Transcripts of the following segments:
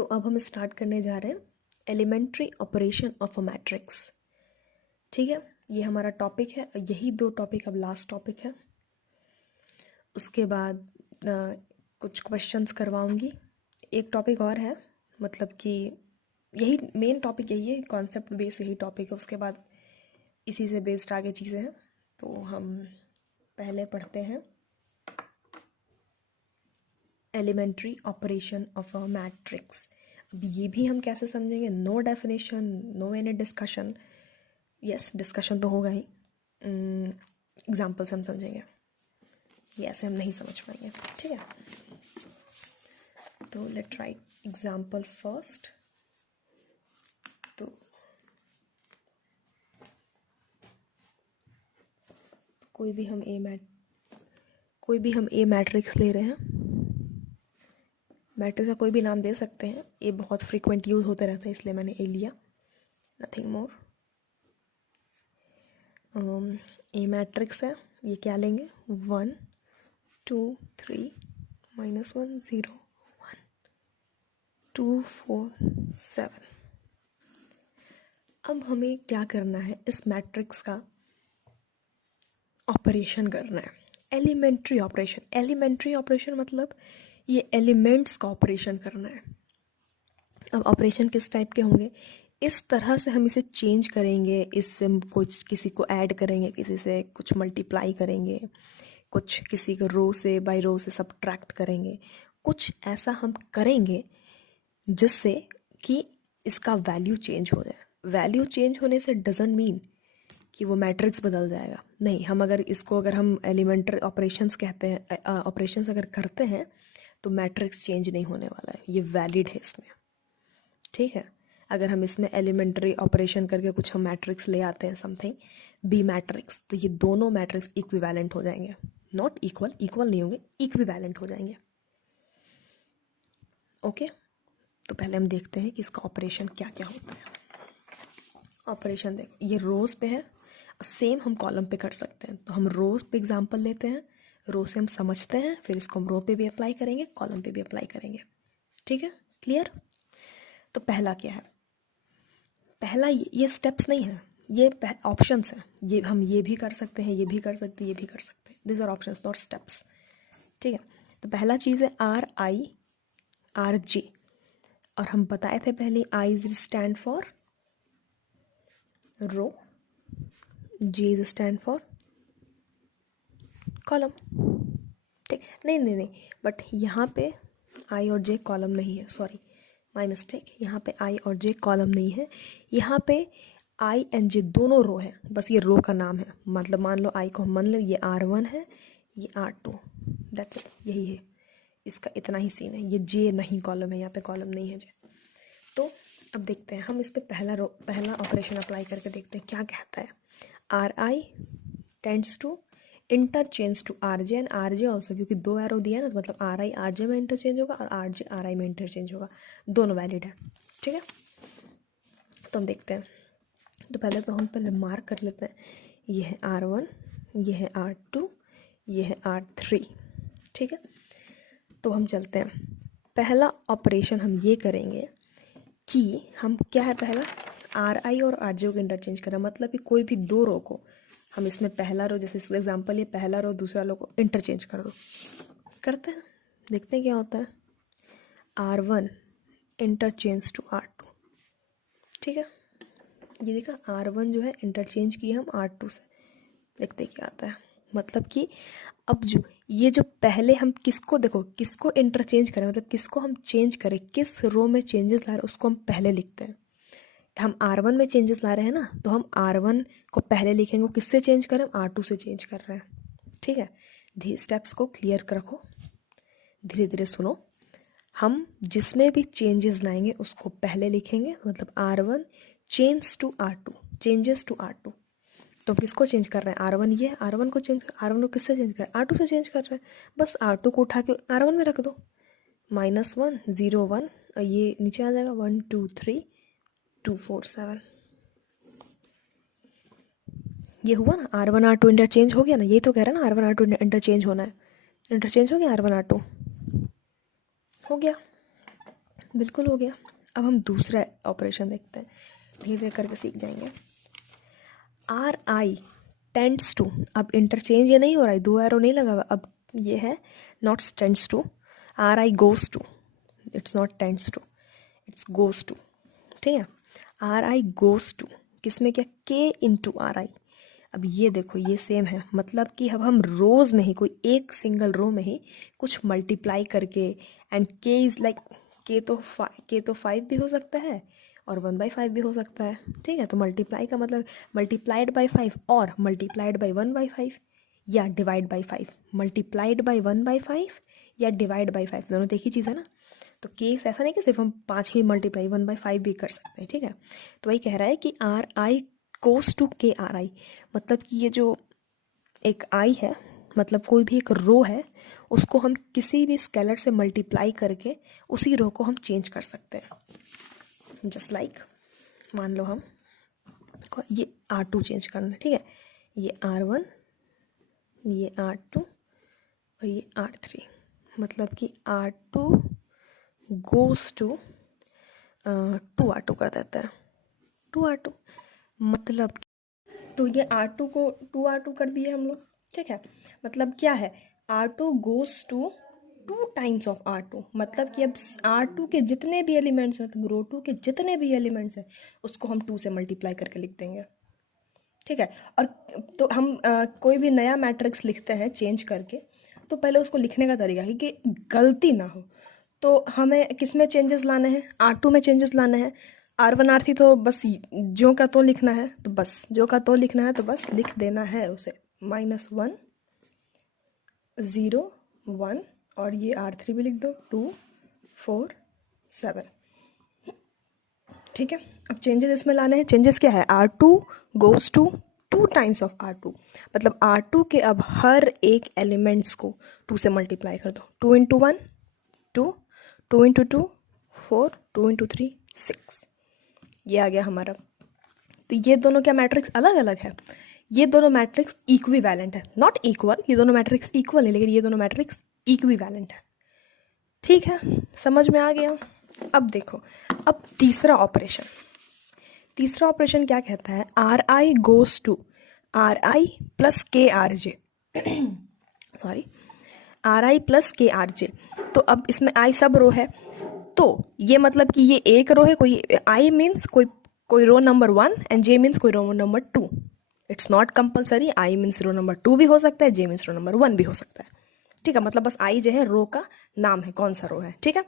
तो अब हम स्टार्ट करने जा रहे हैं elementary operation of a matrix. ठीक है, ये हमारा टॉपिक है, यही दो टॉपिक अब लास्ट टॉपिक है। उसके बाद कुछ क्वेश्चंस करवाऊंगी। एक टॉपिक और है, मतलब कि यही मेन टॉपिक यही है, कॉन्सेप्ट बेस यही टॉपिक है। उसके बाद इसी से बेस्ड आगे चीज़ें हैं। तो हम पहले पढ़ते हैं elementary operation of a matrix. अब ये भी हम कैसे समझेंगे? No definition, no any discussion. Yes, discussion तो होगा ही, एग्जाम्पल से हम समझेंगे, ये ऐसे हम नहीं समझ पाएंगे। ठीक है, तो लेट राइट एग्जाम्पल फर्स्ट। तो कोई भी हम ए मैट्रिक्स ले रहे हैं, मैट्रिक्स का कोई भी नाम दे सकते हैं, ये बहुत फ्रीक्वेंट यूज होते रहता है इसलिए मैंने ए लिया, नथिंग मोर। ए मैट्रिक्स है, ये क्या लेंगे? 1 2 3 -1 0 1 2 4 7। अब हमें क्या करना है? इस मैट्रिक्स का ऑपरेशन करना है, एलिमेंट्री ऑपरेशन। एलिमेंट्री ऑपरेशन मतलब ये एलिमेंट्स का ऑपरेशन करना है। अब ऑपरेशन किस टाइप के होंगे? इस तरह से हम इसे चेंज करेंगे, इससे कुछ किसी को ऐड करेंगे, किसी से कुछ मल्टीप्लाई करेंगे, कुछ किसी को रो से बाय रो से सबट्रैक्ट करेंगे। कुछ ऐसा हम करेंगे जिससे कि इसका वैल्यू चेंज हो जाए। वैल्यू चेंज होने से डजंट मीन कि वो मैट्रिक्स बदल जाएगा, नहीं। हम अगर हम एलिमेंट्री ऑपरेशंस कहते हैं, ऑपरेशंस अगर करते हैं तो मैट्रिक्स चेंज नहीं होने वाला है, ये वैलिड है इसमें। ठीक है, अगर हम इसमें एलिमेंट्री ऑपरेशन करके कुछ हम मैट्रिक्स ले आते हैं, समथिंग बी मैट्रिक्स, तो ये दोनों मैट्रिक्स इक्विवेलेंट हो जाएंगे। नॉट इक्वल, इक्वल नहीं होंगे, इक्विवेलेंट हो जाएंगे। ओके, तो पहले हम देखते हैं कि इसका ऑपरेशन क्या क्या होता है। ऑपरेशन देखो, ये रोज पे है, सेम हम कॉलम पे कर सकते हैं। तो हम रोज पे एग्जांपल लेते हैं, रो से हम समझते हैं, फिर इसको हम रो पे भी अप्लाई करेंगे, कॉलम पे भी अप्लाई करेंगे। ठीक है, क्लियर? तो पहला क्या है? पहला ये स्टेप्स नहीं है, ये ऑप्शंस हैं। ये हम ये भी कर सकते हैं, ये भी कर सकते हैं, ये भी कर सकते हैं। This are options not steps. ठीक है, तो पहला चीज़ है RI RJ, और हम बताए थे पहले I is stand for row, J is stand for column. ठीक, नहीं, बट यहाँ पे I और J कॉलम नहीं है, सॉरी माई मिस्टेक। यहाँ पे I और J कॉलम नहीं है, यहाँ पे I एंड J दोनों रो है, बस ये रो का नाम है। मतलब मान लो I को हम मान लें ये R1 है, ये R2, दैट्स इट, यही है इसका, इतना ही सीन है। ये J नहीं कॉलम है, यहाँ पे कॉलम नहीं है J। तो अब देखते हैं, हम इस पे पहला ऑपरेशन अप्लाई करके देखते हैं क्या कहता है। RI tends to interchange to RJ and RJ also, क्योंकि दो एरो दिया है ना, मतलब RI RJ में इंटरचेंज होगा और RJ RI में इंटरचेंज होगा, दोनों वैलिड है। ठीक है, तो हम देखते हैं। तो पहले मार्क कर लेते हैं, ये है R1, ये है R2, ये है R3। ठीक है, तो हम चलते हैं। पहला ऑपरेशन हम ये करेंगे कि हम क्या है, पहला RI और RJ को इंटरचेंज करें, मतलब कि कोई भी दो रो को हम इसमें पहला रो, जैसे इस एग्जांपल ये पहला रो दूसरा रो को इंटरचेंज कर दो। करते हैं, देखते हैं क्या होता है। R1 interchange to R2। ठीक है, ये देखा, R1 जो है इंटरचेंज किया हम R2 से, देखते हैं क्या आता है। मतलब कि अब जो पहले हम किसको, देखो किसको इंटरचेंज करें, मतलब किसको हम चेंज करें, किस रो में चेंजेस ला रहे हैं उसको हम पहले लिखते हैं। हम R1 में चेंजेस ला रहे हैं ना, तो हम R1 को पहले लिखेंगे। किससे चेंज करें? R2 से चेंज कर रहे हैं। ठीक है, स्टेप्स को क्लियर रखो, धीरे धीरे सुनो। हम जिसमें भी चेंजेस लाएंगे उसको पहले लिखेंगे, मतलब R1 change to R2, changes to R2। तो किसको चेंज कर रहे हैं? R1, ये R1 को चेंज, R1 को किससे चेंज कर रहे हैं? R2 से चेंज कर रहे हैं। बस R2 को उठा के R1 में रख दो, -1 0 1, और ये नीचे आ जाएगा 1 2 3 2 4 7। ये हुआ ना, R1 R2 इंटरचेंज हो गया ना, यही तो कह रहा है ना, R1 R2 इंटरचेंज होना है। इंटरचेंज हो गया, R1 R2 हो गया। बिल्कुल हो गया। अब हम दूसरा ऑपरेशन देखते हैं, धीरे धीरे करके सीख जाएंगे। आर आई टेंड्स टू, अब इंटरचेंज ये नहीं हो रहा है, 2 एरो नहीं लगा हुआ, अब ये है not tends to, R I goes to, it's not tends to, it's goes to, ठीक है। आर आई गोज टू किस में, क्या, के इंटू आर आई। अब ये देखो ये सेम है, मतलब कि अब हम रोज़ में ही कोई एक सिंगल रो में ही कुछ मल्टीप्लाई करके, एंड के इज़ लाइक के तो 5 भी हो सकता है और 1/5 भी हो सकता है, ठीक है। तो मल्टीप्लाई का मतलब मल्टीप्लाइड बाई 5 और मल्टीप्लाइड बाई 1/5 या डिवाइड बाई 5, मल्टीप्लाइड बाई 1/5 या डिवाइड बाई 5, दोनों तो एक ही चीज़ है ना। तो केस ऐसा नहीं कि सिर्फ हम 5 ही मल्टीप्लाई 1/5 भी कर सकते हैं, ठीक है। तो वही कह रहा है कि आर आई गोस टू के आर आई, मतलब कि ये जो एक आई है, मतलब कोई भी एक रो है, उसको हम किसी भी स्केलर से मल्टीप्लाई करके उसी रो को हम चेंज कर सकते हैं। जस्ट लाइक मान लो हम ये R2 चेंज करना है, ठीक है, ये R1, ये R2 और ये R3, मतलब कि R2 गोस टू 2R2 कर देते हैं, 2R2 मतलब, तो ये R2 को 2R2 कर दिए हम लोग, ठीक है। मतलब क्या है, R2 goes to 2 times of R2, मतलब कि अब R2 के जितने भी एलिमेंट्स हैं, मतलब रो 2 के जितने भी एलिमेंट्स हैं उसको हम 2 से मल्टीप्लाई करके लिख देंगे, ठीक है। और तो हम कोई भी नया मैट्रिक्स लिखते हैं चेंज करके, तो पहले उसको लिखने का तरीका है कि गलती ना हो, तो हमें किस में चेंजेस लाने हैं, R2 में चेंजेस लाने हैं। R1 R3 तो बस जो का तो लिखना है, तो बस जो का तो लिखना है, तो बस लिख देना है उसे, -1 0 1, और ये R3 भी लिख दो 2 4 7, ठीक है। अब चेंजेस इसमें लाने हैं, चेंजेस क्या है, R2 goes to 2 times of R2, मतलब R2 के अब हर एक एलिमेंट्स को 2 से मल्टीप्लाई कर दो, 2 इंटू 1 2, 2 इंटू 2 4, 2 इंटू 3 6, ये आ गया हमारा। तो ये दोनों क्या मैट्रिक्स अलग अलग है, ये दोनों मैट्रिक्स इक्विवेलेंट है, नॉट इक्वल, ये दोनों मैट्रिक्स इक्वल है लेकिन ये दोनों मैट्रिक्स इक्विवेलेंट है, ठीक है, समझ में आ गया। अब देखो, अब तीसरा ऑपरेशन क्या कहता है, R I goes to R I plus K R J, sorry, R I plus K R J. तो अब इसमें आई सब रो है, तो ये मतलब कि ये एक रो है, कोई आई मीन्स कोई row number 1 and J means कोई row number 2, it's not compulsory, I means row number 2 भी हो सकता है, जे मीन्स रो नंबर 1 भी हो सकता है, ठीक है। मतलब बस आई जो है रो का नाम है, कौन सा रो है, ठीक है।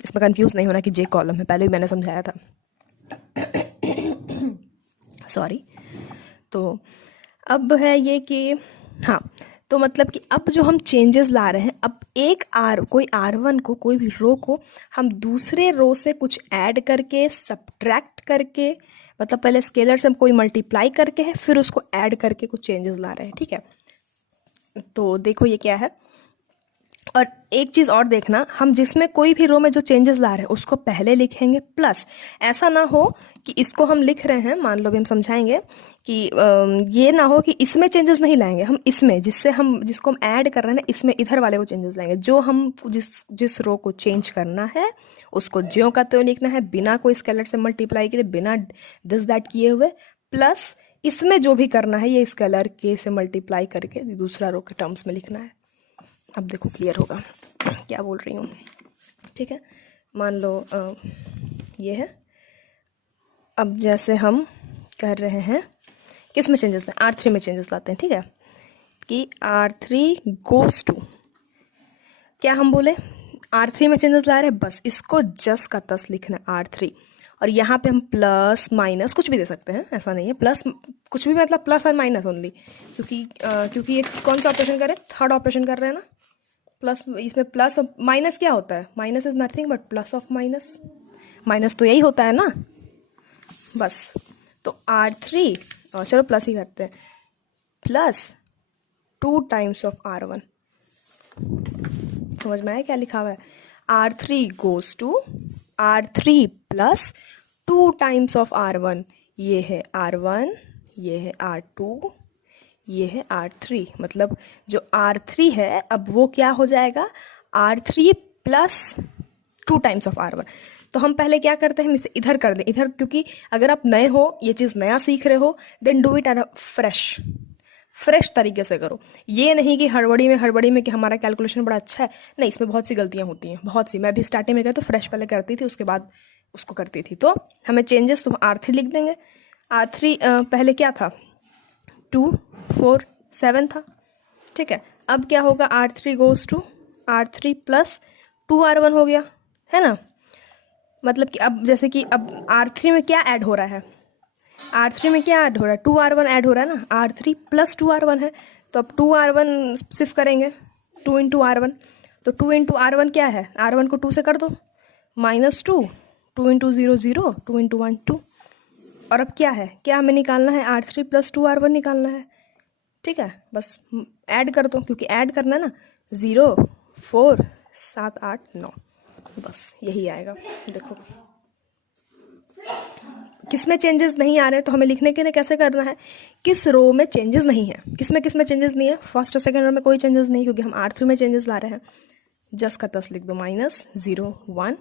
इसमें कंफ्यूज नहीं होना कि जे कॉलम है, पहले भी मैंने समझाया था, सॉरी। तो अब है ये कि हाँ, तो मतलब कि अब जो हम चेंजेस ला रहे हैं, अब कोई R1 को, कोई भी रो को हम दूसरे रो से कुछ ऐड करके, सब्ट्रैक्ट करके, मतलब पहले स्केलर से हम कोई मल्टीप्लाई करके है, फिर उसको ऐड करके कुछ चेंजेस ला रहे हैं, ठीक है। तो देखो ये क्या है, और एक चीज़ और देखना, हम जिसमें कोई भी रो में जो चेंजेस ला रहे हैं उसको पहले लिखेंगे, प्लस ऐसा ना हो कि इसको हम लिख रहे हैं, मान लो भी हम समझाएंगे कि ये ना हो कि इसमें चेंजेस नहीं लाएंगे हम, इसमें जिसको हम ऐड कर रहे हैं ना, इसमें इधर वाले को चेंजेस लाएंगे, जो हम जिस रो को चेंज करना है उसको ज्यों का त्यों लिखना है, बिना कोई स्केलर से मल्टीप्लाई किए, बिना दिस दैट किए हुए, प्लस इसमें जो भी करना है ये स्केलर के से मल्टीप्लाई करके दूसरा रो के टर्म्स में लिखना है। अब देखो क्लियर होगा क्या बोल रही हूँ, ठीक है। मान लो ये है, अब जैसे हम कर रहे हैं, किस में चेंजेस लाते हैं, R3 में चेंजेस लाते हैं, ठीक है, कि R3 गोज टू, क्या हम बोले, R3 में चेंजेस ला रहे हैं, बस इसको जस का तस लिखना है R3, और यहाँ पे हम प्लस माइनस कुछ भी दे सकते हैं, ऐसा नहीं है, प्लस कुछ भी मतलब प्लस और माइनस ओनली, क्योंकि ये कौन सा ऑपरेशन कर रहे हैं, थर्ड ऑपरेशन कर रहे हैं ना, प्लस, इसमें प्लस और माइनस क्या होता है, minus is nothing but plus of minus, minus तो यही होता है ना, बस। तो R3, और चलो प्लस ही करते हैं, प्लस 2 टाइम्स ऑफ R1, समझ में आया क्या लिखा हुआ है, R3 goes to R3 plus 2 times of R1, ये है R1, ये है R2, ये है R3, मतलब जो R3 है अब वो क्या हो जाएगा, R3 plus 2 times of R1, तो हम पहले क्या करते हैं, हम इसे इधर कर दें, इधर, क्योंकि अगर आप नए हो, ये चीज़ नया सीख रहे हो, then do it at a fresh तरीके से करो। ये नहीं कि हड़बड़ी में कि हमारा कैलकुलेशन बड़ा अच्छा है, नहीं, इसमें बहुत सी गलतियाँ होती हैं, बहुत सी। मैं भी स्टार्टिंग में गया तो फ्रेश पहले करती थी, उसके बाद उसको करती थी। तो हमें चेंजेस, तो R3 लिख देंगे। R3 पहले क्या था, 2 4 7 था, ठीक है। अब क्या होगा, R3 goes to R3 plus 2R1 हो गया, है ना। मतलब कि अब जैसे कि अब R3 में क्या ऐड हो रहा है, R3 में क्या ऐड हो रहा है, 2R1 ऐड हो रहा है ना। R3 प्लस 2R1 है, तो अब 2R1 सिर्फ करेंगे, 2 इंटू R1। तो 2 इंटू R1 क्या है, R1 को 2 से कर दो, -2, 2 इंटू 0 0, 2 इंटू 1 2। और अब क्या है, क्या हमें निकालना है, R3 प्लस 2R1 निकालना है, ठीक है। बस ऐड कर दो, क्योंकि ऐड करना है ना, 0 4 7 8 9, बस यही आएगा। देखो किस में चेंजेस नहीं आ रहे हैं, तो हमें लिखने के लिए कैसे करना है, किस रो में चेंजेस नहीं है, किस में चेंजेस नहीं है, फर्स्ट और सेकंड रो में कोई चेंजेस नहीं, क्योंकि हम R3 में चेंजेस ला रहे हैं। 10 का 10 लिख दो, -0 1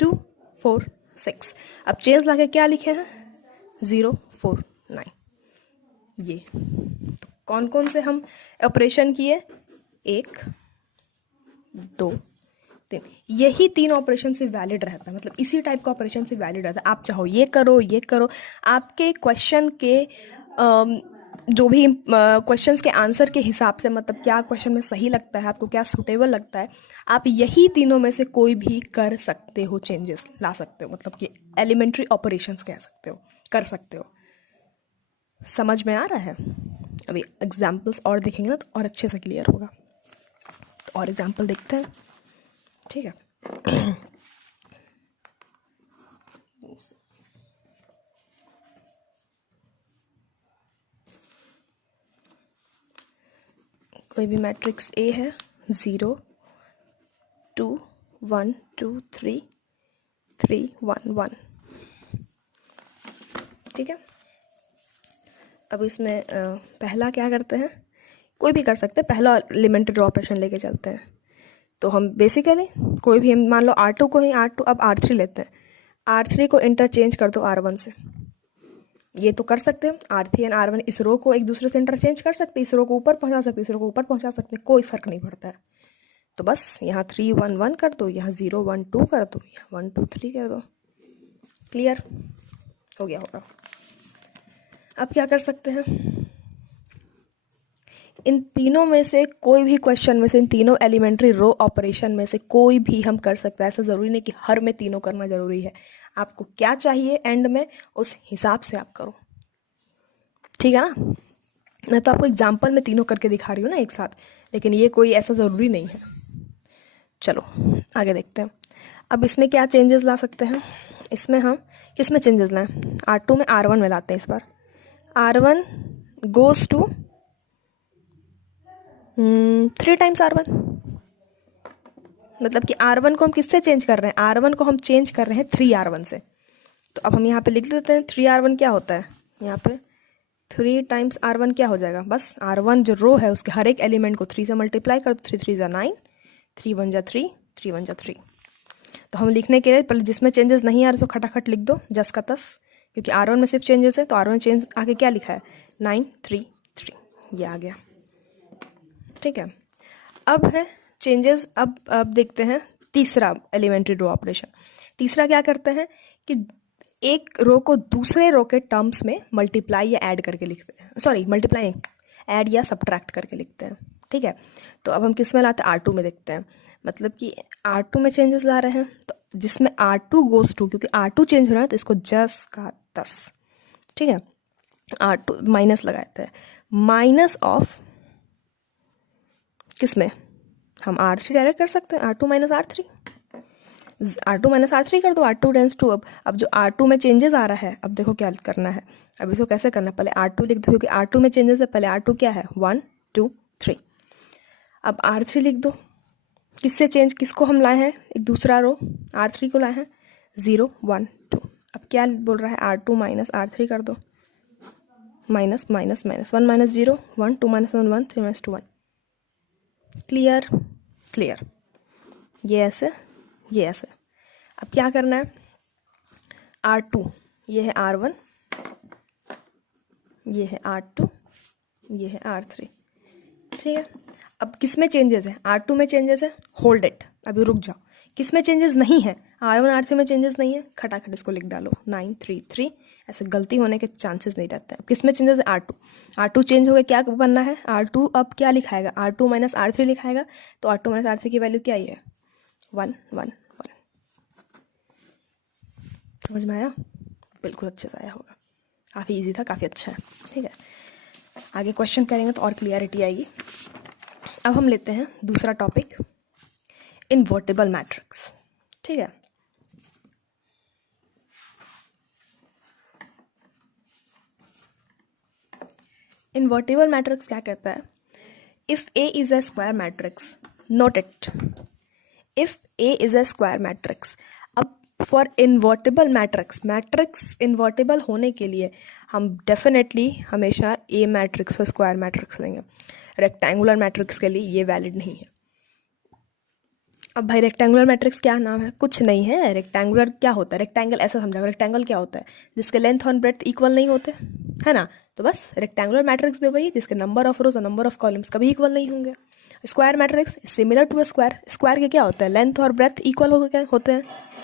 2 4 6। अब चेंज ला के क्या लिखे हैं, 0 4 9। ये तो कौन कौन से हम ऑपरेशन किए, 1 2 3, यही 3 ऑपरेशन से वैलिड रहता है, मतलब इसी टाइप का ऑपरेशन से वैलिड रहता है। आप चाहो ये करो, आपके क्वेश्चन के जो भी क्वेश्चंस के आंसर के हिसाब से, मतलब क्या क्वेश्चन में सही लगता है, आपको क्या सूटेबल लगता है, आप यही तीनों में से कोई भी कर सकते हो, चेंजेस ला सकते हो, मतलब कि एलिमेंट्री ऑपरेशंस कह सकते हो, कर सकते हो। समझ में आ रहा है। अभी एग्जाम्पल्स और देखेंगे ना तो और अच्छे से क्लियर होगा। तो और एग्जाम्पल देखते हैं, ठीक है। कोई भी मैट्रिक्स A है, 0 2 1 2 3 3 1 1, ठीक है। अब इसमें पहला क्या करते हैं, कोई भी कर सकते हैं, पहला एलिमेंट्री ड्रॉ ऑपरेशन लेके चलते हैं। तो हम बेसिकली कोई भी, हम मान लो R2 को ही, R2 अब R3 लेते हैं, R3 को इंटरचेंज कर दो R1 से। ये तो कर सकते हैं, R3 एंड R1 इस रो को एक दूसरे से इंटरचेंज कर सकते हैं, इस रो को ऊपर पहुंचा सकते हैं, इस रो को ऊपर पहुंचा सकते हैं, कोई फर्क नहीं पड़ता है। तो बस यहाँ 3 1 1 कर दो, यहाँ 0 1 2 कर दो, यहाँ 1 2 3 कर दो, क्लियर हो गया होगा। अब क्या कर सकते हैं, इन तीनों में से कोई भी क्वेश्चन में से, इन तीनों एलिमेंट्री रो ऑपरेशन में से कोई भी हम कर सकते हैं। ऐसा ज़रूरी नहीं कि हर में तीनों करना ज़रूरी है, आपको क्या चाहिए एंड में उस हिसाब से आप करो, ठीक है ना। मैं तो आपको एग्जाम्पल में तीनों करके दिखा रही हूँ ना एक साथ, लेकिन ये कोई ऐसा ज़रूरी नहीं है। चलो आगे देखते हैं। अब इसमें क्या चेंजेस ला सकते हैं, इसमें हम किस में चेंजेस लाएं, R2 में R1 में लाते हैं इस बार। R1 goes to 3 times R1, मतलब कि R1 को हम किससे चेंज कर रहे हैं, R1 को हम चेंज कर रहे हैं 3R1 से। तो अब हम यहाँ पे लिख देते हैं 3R1 क्या होता है, यहाँ पे 3 टाइम्स R1 क्या हो जाएगा, बस R1 जो रो है उसके हर एक एलिमेंट को 3 से मल्टीप्लाई कर दो, 3 3 जा 9, 3 1 जा 3, 3 1 जा 3। तो हम लिखने के लिए पहले जिसमें चेंजेस नहीं आ रहे तो खटाखट लिख दो 10 का 10, क्योंकि R1 में सिर्फ चेंजेस है, तो R1 चेंज आगे क्या लिखा है 9 3 3, ये आ गया, ठीक है। अब है चेंजेस, अब देखते हैं तीसरा एलिमेंट्री रो ऑपरेशन। तीसरा क्या करते हैं कि एक रो को दूसरे रो के टर्म्स में मल्टीप्लाई या ऐड करके लिखते हैं, सॉरी मल्टीप्लाई ऐड या सब्ट्रैक्ट करके लिखते हैं, ठीक है। तो अब हम किस में लाते हैं, R2 में देखते हैं, मतलब कि R2 में चेंजेस ला रहे हैं, तो जिसमें R2 गोज़ टू, क्योंकि R2 चेंज हो रहा है तो इसको 10 का 10, ठीक है। R2 माइनस लगाते हैं, माइनस ऑफ किस में, हम R3 डायरेक्ट कर सकते हैं, R2 minus R3, R2 minus R3 कर दो, R2 टेंस टू। अब जो R2 में चेंजेस आ रहा है, अब देखो क्या करना है, अब इसको कैसे करना है, पहले R2 लिख दो, क्योंकि R2 में चेंजेस है, पहले R2 क्या है 1 2 3। अब R3 लिख दो, किससे चेंज, किसको हम लाए हैं, एक दूसरा रो R3 को लाए हैं, 0 1 2। अब क्या बोल रहा है, R2 माइनस R3 कर दो, minus minus minus, 1 minus 0 1, 2 minus 1 1, 3 minus 2 1, clear clear, ये ऐसे ये ऐसे। अब क्या करना है, R2 ये है R1, ये है R2, ये है R3, ठीक है। अब किस में चेंजेस है, R2 में चेंजेस है, होल्ड इट, अभी रुक जाओ। किस में चेंजेस नहीं है, R1 R3 में चेंजेस नहीं है, खटाखट इसको लिख डालो 9 3 3, ऐसे गलती होने के चांसेस नहीं रहते हैं। किस में चेंजेस है, R2 चेंज हो गया, क्या बनना है, R2 अब क्या लिखाएगा, R2 माइनस R3 लिखाएगा, तो R2 माइनस R3 की वैल्यू क्या ही है, 1 1 1। समझ में आया, बिल्कुल अच्छे से आया होगा, काफ़ी इजी था, काफ़ी अच्छा है, ठीक है। आगे क्वेश्चन करेंगे तो और क्लियरिटी आएगी। अब हम लेते हैं दूसरा टॉपिक, इनवर्टिबल मैट्रिक्स, ठीक है। इनवर्टिबल मैट्रिक्स क्या कहता है, if A is a square matrix, note it, if A is a square matrix. अब फॉर इनवर्टिबल मैट्रिक्स इनवर्टिबल होने के लिए हम डेफिनेटली हमेशा ए मैट्रिक्स और स्क्वायर मैट्रिक्स लेंगे। रेक्टेंगुलर मैट्रिक्स के लिए ये वैलिड नहीं है। अब भाई रेक्टेंगुलर मैट्रिक्स क्या नाम है, कुछ नहीं है। रेक्टेंगुलर क्या होता है, रेक्टेंगल ऐसा समझा, रेक्टेंगल क्या होता है, जिसके लेंथ और ब्रेड्थ इक्वल नहीं होते, है ना। तो बस रेक्टेंगुलर मैट्रिक्स भी वही, जिसके नंबर ऑफ रोज और नंबर ऑफ कॉलम्स कभी इक्वल नहीं होंगे। Square matrix similar to a square, square के क्या होता है, लेंथ और ब्रेथ इक्वल होते हैं,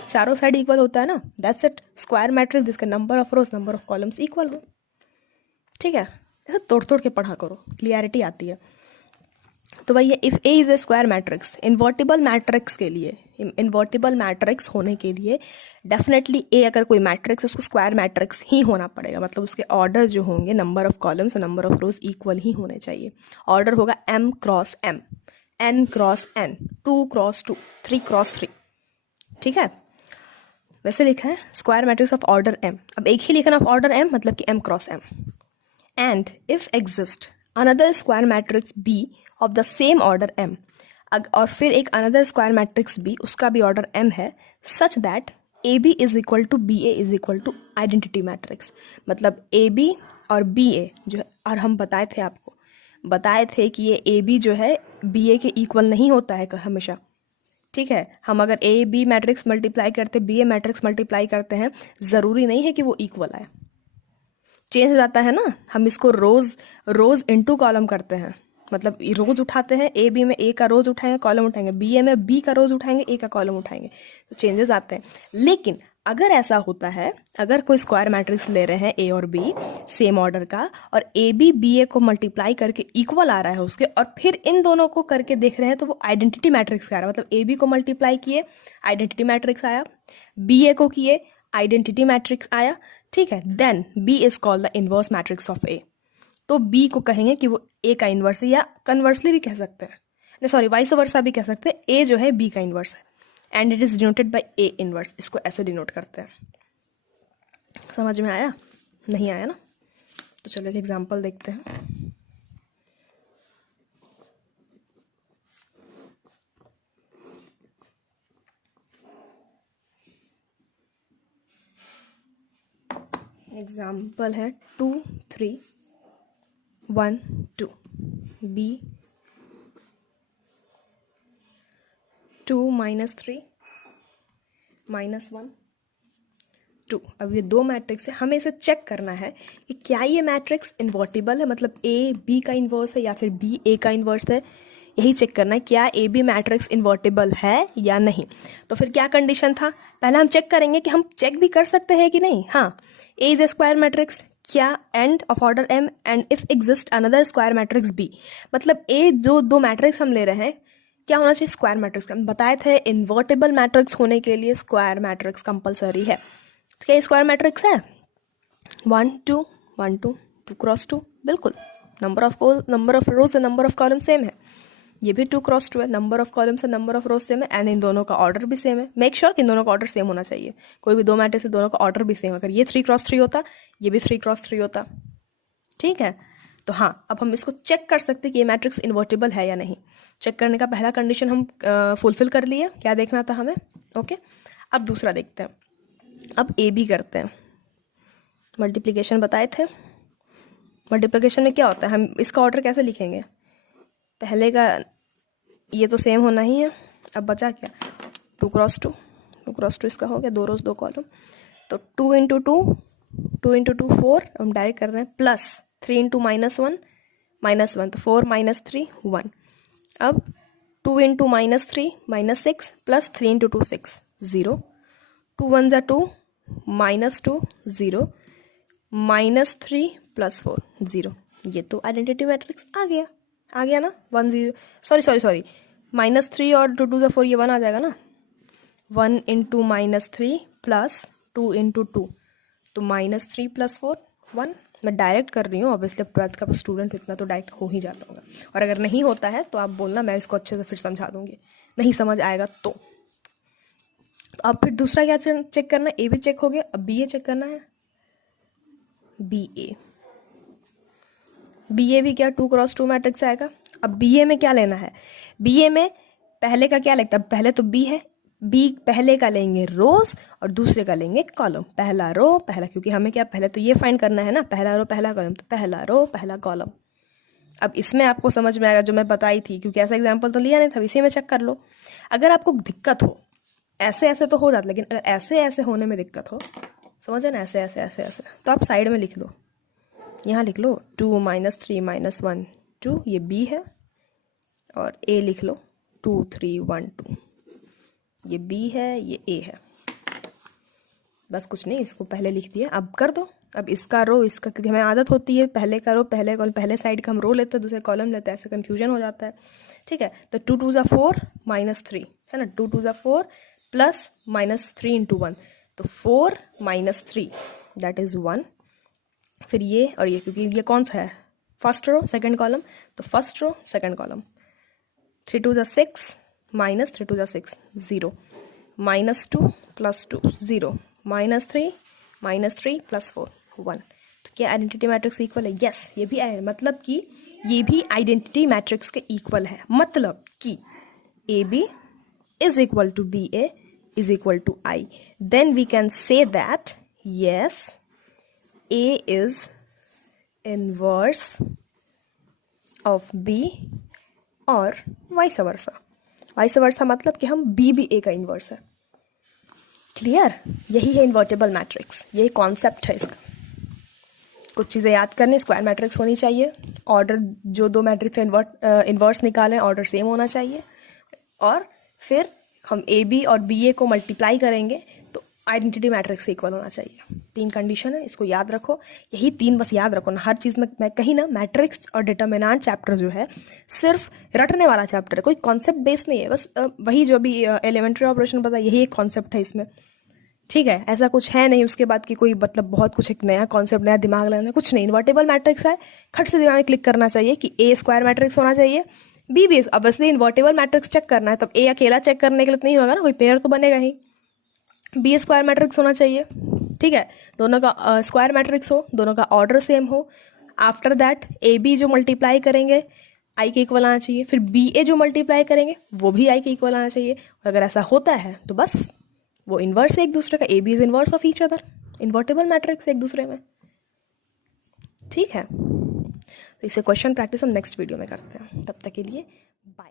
चारों साइड इक्वल होता है ना, दैट्स इट। स्क्वायर मैट्रिक्स जिसके number of rose number of columns equal हो, ठीक है। ऐसा तोड़ तोड़ के पढ़ा करो, क्लियरिटी आती है। तो भाई if A is a square matrix, invertible matrix के लिए, इन्वर्टिबल मैट्रिक्स होने के लिए डेफिनेटली ए अगर कोई मैट्रिक्स, उसको स्क्वायर मैट्रिक्स ही होना पड़ेगा। मतलब उसके ऑर्डर जो होंगे, नंबर ऑफ कॉलम्स और नंबर ऑफ रोज इक्वल ही होने चाहिए। ऑर्डर होगा m cross m, n cross n, 2 cross 2, 3 cross 3, ठीक है। वैसे लिखा है square matrix of order m। अब एक ही लिखना ऑफ ऑर्डर m, मतलब कि m cross m। And if exist another square matrix b of the same order m, और फिर एक अनदर स्क्वायर मैट्रिक्स b, उसका भी ऑर्डर m है, such that A B is equal to B A is equal to identity matrix. मतलब A B और B ए जो है, और हम बताए थे कि ये ए बी जो है बी ए के इक्वल नहीं होता है हमेशा, ठीक है। हम अगर ए बी मैट्रिक्स मल्टीप्लाई करते, बी ए मैट्रिक्स मल्टीप्लाई करते हैं, ज़रूरी नहीं है कि वो इक्वल आए, चेंज हो जाता है ना। हम इसको रोज इनटू कॉलम करते हैं, मतलब रोज उठाते हैं, ए बी में ए का रोज उठाएंगे, कॉलम उठाएंगे, बी ए में बी का रोज उठाएंगे, ए का कॉलम उठाएंगे, तो चेंजेस आते हैं। लेकिन अगर ऐसा होता है, अगर कोई स्क्वायर मैट्रिक्स ले रहे हैं ए और बी सेम ऑर्डर का, और ए बी बी ए को मल्टीप्लाई करके इक्वल आ रहा है उसके, और फिर इन दोनों को करके देख रहे हैं, तो वो आइडेंटिटी मैट्रिक्स का आ रहा है। मतलब ए बी को मल्टीप्लाई किए, आइडेंटिटी मैट्रिक्स आया, बी ए को किए, आइडेंटिटी मैट्रिक्स आया, ठीक है। Then B is called the inverse matrix of A. तो बी को कहेंगे कि वो ए का इन्वर्स है, या कन्वर्सली भी कह सकते हैं, नहीं सॉरी वाइस वर्सा भी कह सकते हैं, ए जो है बी का इन्वर्स है, and it is denoted by A inverse. इसको ऐसे डिनोट करते हैं। समझ में आया, नहीं आया ना, तो चलो एक एग्जांपल देखते हैं। एग्जाम्पल है 2 3 1 2, बी 2 -3 -1 2। अब ये दो मैट्रिक्स है, हमें इसे चेक करना है कि क्या ये मैट्रिक्स इन्वर्टिबल है, मतलब ए बी का इन्वर्स है या फिर बी ए का इन्वर्स है। यही चेक करना है क्या ए बी मैट्रिक्स इन्वर्टिबल है या नहीं। तो फिर क्या कंडीशन था, पहले हम चेक करेंगे कि हम चेक भी कर सकते हैं कि नहीं। हाँ, ए इज ए स्क्वायर मैट्रिक्स, क्या end of order m, and if exist another square matrix b। मतलब ए जो दो मैट्रिक्स हम ले रहे हैं, क्या होना चाहिए, स्क्वायर मैट्रिक्स। हम बताए थे इन्वर्टिबल मैट्रिक्स होने के लिए स्क्वायर मैट्रिक्स कंपलसरी है। तो क्या स्क्वायर मैट्रिक्स है, 1 2 1 2 2 क्रॉस 2, बिल्कुल। नंबर ऑफ रोज और नंबर ऑफ कॉलम सेम है, ये भी 2 क्रॉस 2 है, नंबर ऑफ कॉलम्स और नंबर ऑफ रोज सेम है, एंड इन दोनों का ऑर्डर भी सेम है। मेक श्योर कि इन दोनों का ऑर्डर सेम होना चाहिए, कोई भी दो मैट्रिक्स है दोनों का ऑर्डर भी सेम। अगर ये 3 क्रॉस 3 होता, ये भी 3 क्रॉस 3 होता, ठीक है। तो हाँ, अब हम इसको चेक कर सकते हैं कि ये मैट्रिक्स इन्वर्टिबल है या नहीं। चेक करने का पहला कंडीशन हम फुलफिल कर लिए, क्या देखना था हमें, ओके। अब दूसरा देखते हैं। अब ए बी करते हैं, मल्टीप्लिकेशन बताए थे। मल्टीप्लिकेशन में क्या होता है, हम इसका ऑर्डर कैसे लिखेंगे, पहले का ये तो सेम होना ही है। अब बचा क्या, 2 क्रॉस 2, 2 क्रॉस 2 इसका हो गया, 2 रोज 2 कॉलम, तो 2 इंटू 2 4, हम डायरेक्ट कर रहे हैं, प्लस 3 इंटू -1 -1, तो 4 - 3 1। अब 2 इंटू -3 -6 प्लस 3 इंटू 2 6 0, 2 1 ज़ा 2 -2 0 -3 + 4 0। ये तो आइडेंटिटी मैट्रिक्स आ गया ना, 1 0, सॉरी -3 और 2 2 ज़ा 4, ये 1 आ जाएगा ना, 1 इंटू -3 प्लस 2 इंटू 2, तो -3 + 4 1। मैं डायरेक्ट कर रही हूँ, ऑब्वियसली ट्वेल्थ का स्टूडेंट इतना तो डायरेक्ट हो ही जाता होगा, और अगर नहीं होता है तो आप बोलना, मैं इसको अच्छे से फिर समझा दूंगी, नहीं समझ आएगा तो अब फिर दूसरा क्या चेक करना है, ए भी चेक हो गया, अब बी ए चेक करना है, बी ए भी क्या 2 क्रॉस 2 मैट्रिक्स आएगा। अब बी ए में क्या लेना है, बी ए में पहले का क्या लगता है, पहले तो बी है, बी पहले का लेंगे रोज और दूसरे का लेंगे कॉलम, पहला रो पहला, क्योंकि हमें क्या पहले तो ये फाइंड करना है ना, पहला रो पहला कॉलम, तो पहला रो पहला कॉलम। अब इसमें आपको समझ में आएगा जो मैं बताई थी, क्योंकि ऐसा एग्जाम्पल तो लिया नहीं था, इसी में चेक कर लो। अगर आपको दिक्कत हो, ऐसे ऐसे तो हो जाता, लेकिन अगर ऐसे ऐसे होने में दिक्कत हो, समझे ना, ऐसे ऐसे ऐसे ऐसे, तो आप साइड में लिख दो, यहाँ लिख लो 2 -3 -1 2, ये बी है, और ए लिख लो 2 3 1 2, ये बी है, ये ए है, बस कुछ नहीं, इसको पहले लिख दिया। अब कर दो, अब इसका रो इसका, क्योंकि हमें आदत होती है पहले का रो पहले कॉलम, पहले साइड का हम रो लेते हैं, दूसरे कॉलम लेते हैं, ऐसे कन्फ्यूजन हो जाता है, ठीक है। तो 2 2 ज़ा 4 -3 है ना, 2 2 ज़ा 4 प्लस -3 इंटू 1, तो 4 -3 दैट इज़ 1। फिर ये और ये, क्योंकि ये कौन सा है, फर्स्ट रो सेकंड कॉलम, तो फर्स्ट रो सेकंड कॉलम, 3 2 ज़ा 6 -3 2 ज़ा 6 0, -2 + 2 0, -3 + 4 1। तो क्या आइडेंटिटी मैट्रिक्स इक्वल है, यस ये भी है, मतलब कि ये भी आइडेंटिटी मैट्रिक्स के इक्वल है, मतलब कि A B is equal to B A is equal to I, then we can say that yes A is inverse of B और वाइस वर्सा मतलब कि हम बी भी ए का इन्वर्स है। क्लियर, यही है इन्वर्टेबल मैट्रिक्स, यही कॉन्सेप्ट है इसका। कुछ चीज़ें याद करनी, स्क्वायर मैट्रिक्स होनी चाहिए, ऑर्डर जो दो मैट्रिक्स इन्वर्स निकालें ऑर्डर सेम होना चाहिए, और फिर हम ए बी और बी ए को मल्टीप्लाई करेंगे तो आइडेंटिटी मैट्रिक्स इक्वल होना चाहिए। 3 कंडीशन है, इसको याद रखो, यही 3 बस याद रखो ना, हर चीज़ में मैं कहीं ना, मैट्रिक्स और डिटर्मिनेंट चैप्टर जो है सिर्फ रटने वाला चैप्टर है, कोई कॉन्सेप्ट बेस्ड नहीं है, बस वही जो भी एलिमेंट्री ऑपरेशन पता है, यही एक कॉन्सेप्ट है इसमें, ठीक है। ऐसा कुछ है नहीं उसके बाद कि कोई मतलब बहुत कुछ एक नया कॉन्सेप्ट, नया दिमाग लगाना, कुछ नहीं। इन्वर्टेबल मैट्रिक्स है, खट से दिमाग में क्लिक करना चाहिए कि ए स्क्वायर मैट्रिक्स होना चाहिए, बी भी ऑब्वियसली इन्वर्टेबल मैट्रिक्स चेक करना है, तब ए अकेला चेक करने के लिए तो नहीं होगा ना, कोई पेयर तो बनेगा ही, बी स्क्वायर मैट्रिक्स होना चाहिए, ठीक है, दोनों का स्क्वायर मैट्रिक्स हो, दोनों का ऑर्डर सेम हो। आफ्टर दैट ए बी जो मल्टीप्लाई करेंगे आई के इक्वल आना चाहिए, फिर बी ए जो मल्टीप्लाई करेंगे वो भी आई के इक्वल आना चाहिए, और अगर ऐसा होता है तो बस वो इन्वर्स है एक दूसरे का, A B is inverse of each other, invertible matrix एक दूसरे में, ठीक है। तो इसे क्वेश्चन प्रैक्टिस हम नेक्स्ट वीडियो में करते हैं, तब तक के लिए बाय।